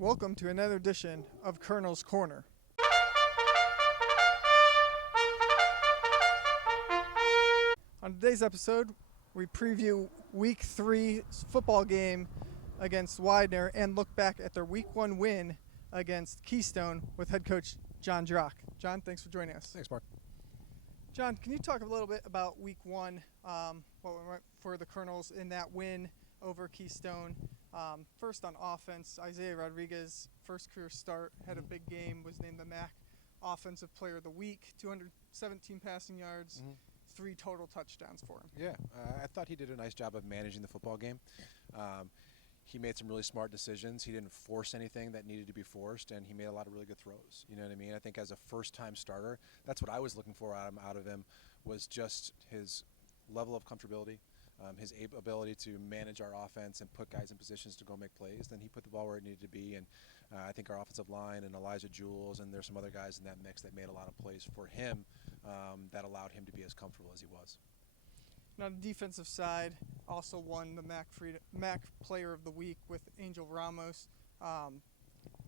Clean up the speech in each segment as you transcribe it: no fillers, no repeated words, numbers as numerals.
Welcome to another edition of Colonel's Corner. On today's episode, we preview Week 3 football game against Widener and look back at their Week 1 win against Keystone with head coach Jon Drach. Jon, thanks for joining us. Thanks, Mark. Jon, can you talk a little bit about Week 1, what went for the Colonels in that win over Keystone? First on offense, Isaiah Rodriguez, first career start, had a big game, was named the MAC Offensive Player of the Week, 217 passing yards, 3 total touchdowns for him. Yeah, I thought he did a nice job of managing the football game. He made some really smart decisions. He didn't force anything that needed to be forced, and he made a lot of really good throws. You know what I mean? I think as a first-time starter, that's what I was looking for out of him, was just his level of comfortability, his ability to manage our offense and put guys in positions to go make plays. Then he put the ball where it needed to be, and I think our offensive line and Elijah Jules, and there's some other guys in that mix that made a lot of plays for him that allowed him to be as comfortable as he was. And on the defensive side, also won the MAC Player of the Week with Angel Ramos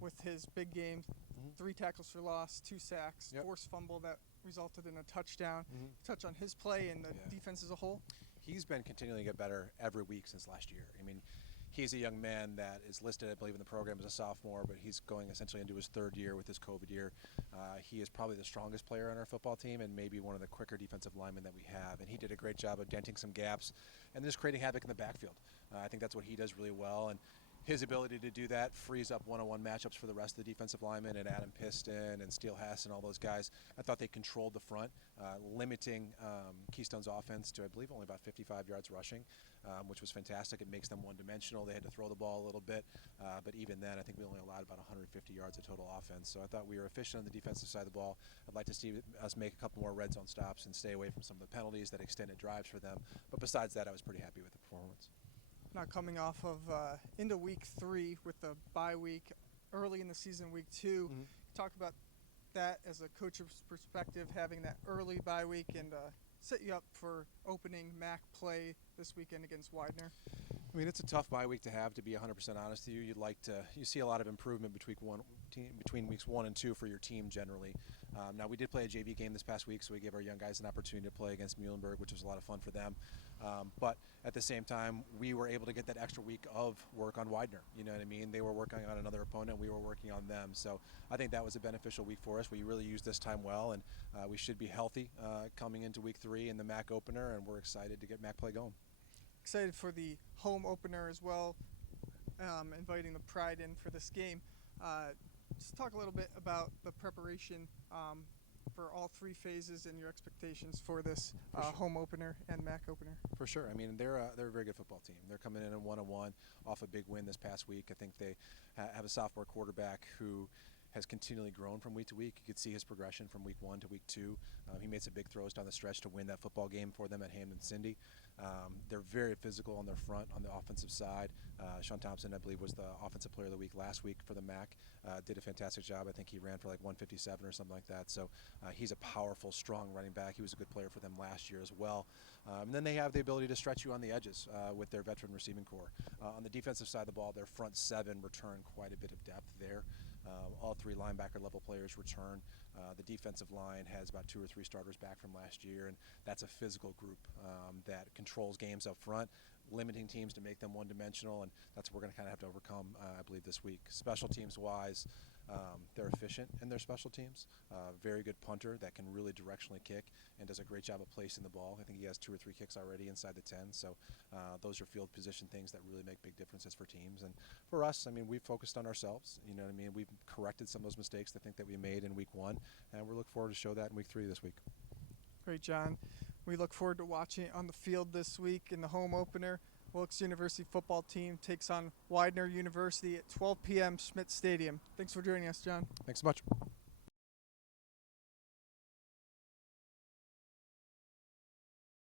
with his big game, 3 tackles for loss, 2 sacks, forced fumble that resulted in a touchdown. Touch on his play and the defense as a whole. He's been continuing to get better every week since last year. I mean, he's a young man that is listed, I believe, in the program as a sophomore, but he's going essentially into his 3rd year with his COVID year. He is probably the strongest player on our football team and maybe one of the quicker defensive linemen that we have. And he did a great job of denting some gaps and just creating havoc in the backfield. I think that's what he does really well. And his ability to do that frees up one-on-one matchups for the rest of the defensive linemen and Adam Piston and Steele Hess and all those guys. I thought they controlled the front, limiting Keystone's offense to, I believe, only about 55 yards rushing, which was fantastic. It makes them one-dimensional. They had to throw the ball a little bit, but even then, I think we only allowed about 150 yards of total offense. So I thought we were efficient on the defensive side of the ball. I'd like to see us make a couple more red zone stops and stay away from some of the penalties that extended drives for them. But besides that, I was pretty happy with the performance. Now coming off of into Week 3 with the bye week, early in the season, Week 2. Talk about that as a coach's perspective, having that early bye week and set you up for opening MAC play this weekend against Widener. I mean, it's a tough bye week to have, to be 100% honest with you. You see a lot of improvement between weeks 1 and 2 for your team generally. Now, we did play a JV game this past week, so we gave our young guys an opportunity to play against Muhlenberg, which was a lot of fun for them. But at the same time, we were able to get that extra week of work on Widener. You know what I mean? They were working on another opponent. We were working on them. So I think that was a beneficial week for us. We really used this time well, and we should be healthy coming into Week 3 in the MAC opener, and we're excited to get MAC play going. Excited for the home opener as well, inviting the Pride in for this game. Just talk a little bit about the preparation for all 3 phases and your expectations for this home opener and MAC opener. For sure. I mean, they're a very good football team. They're coming in 1-1 off a big win this past week. I think they have a sophomore quarterback who has continually grown from week to week. You could see his progression from week 1 to week 2. He made some big throws down the stretch to win that football game for them at Hampden-Cindy. They're very physical on their front, on the offensive side. Sean Thompson, I believe, was the Offensive Player of the Week last week for the MAC. Did a fantastic job. I think he ran for like 157 or something like that. So he's a powerful, strong running back. He was a good player for them last year as well. And then they have the ability to stretch you on the edges with their veteran receiving core. On the defensive side of the ball, their front 7 return quite a bit of depth there. All 3 linebacker level players return. The defensive line has about 2 or 3 starters back from last year, and that's a physical group that controls games up front, limiting teams to make them one-dimensional, and that's what we're going to kind of have to overcome, I believe, this week. Special teams-wise, they're efficient in their special teams. Very good punter that can really directionally kick and does a great job of placing the ball. I think he has 2 or 3 kicks already inside the 10, so those are field position things that really make big differences for teams. And for us, I mean, we've focused on ourselves. You know what I mean? We've corrected some of those mistakes I think that we made in week 1, and we're looking forward to show that in week 3 this week. Great, Jon. We look forward to watching it on the field this week in the home opener. Wilkes University football team takes on Widener University at 12 p.m. Schmidt Stadium. Thanks for joining us, Jon. Thanks so much.